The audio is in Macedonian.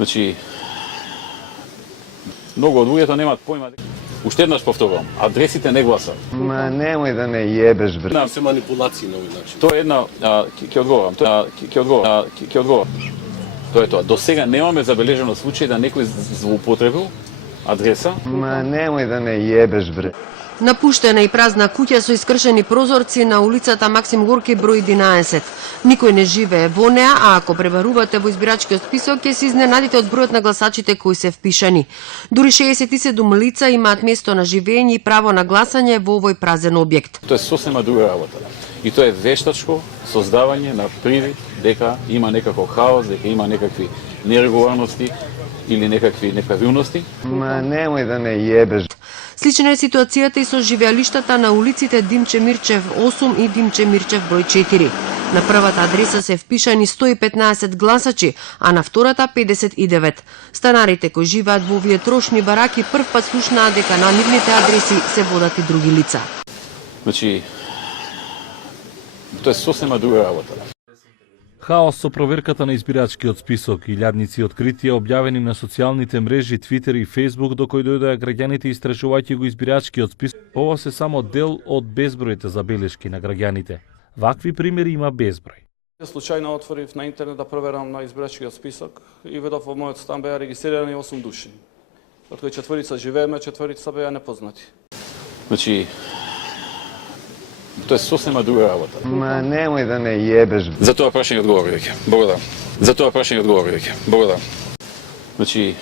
Значи, многу од луѓето немаат појма. Уште еднаш повторувам, адресите не гласат. Ма немој да ме ебеш, бре. Се манипулации на овој начин. Тоа е една, ќе одговорам, ќе одговорам. Тоа е тоа. До сега немаме забележено случај да некој злоупотребил адреса. Ма немој да ме ебеш, бре. Напуштена и празна куќа со искршени прозорци на улицата Максим Горки број 11. Никој не живее во неа, а ако пребарувате во избирачкиот список, ќе се изненадите од бројот на гласачите кои се впишани. Дури 67 лица имаат место на живење и право на гласање во овој празен објект. Тоа е сосема друга работа. И тоа е вештачко создавање на привид дека има некаков хаос, дека има некакви нерегуларности или некакви неправилности. Ма немој да ме ебеш. Слична е ситуацијата и со живеалиштата на улиците Димче Мирчев 8 и Димче Мирчев број 4. На првата адреса се впишани 115 гласачи, а на втората 59. Станарите кои живеат во овие трошни бараки првпат слушнаа дека на нивните адреси се водат и други лица. Значи, тоа е сосема друга работа. Хаос со проверката на избирачкиот список, илјадници откритија објавени на социјалните мрежи Твитер и Фејсбук до кои дојдоа граѓаните истражувајќи го избирачкиот список. Ова се само дел од безбројните забелешки на граѓаните. Вакви примери има безброј. Случајно отворив на интернет да проверам на избирачкиот список и видов во мојот стан беа регистрирани 8 души. Од кои четворица живееме, четворица беа непознати. Значи, тоа е сосема друга работа. Ма немој да ме ебеш. За тоа прашање одговори веќе. Благодарам. За тоа прашање одговори веќе. Благодарам. Значи,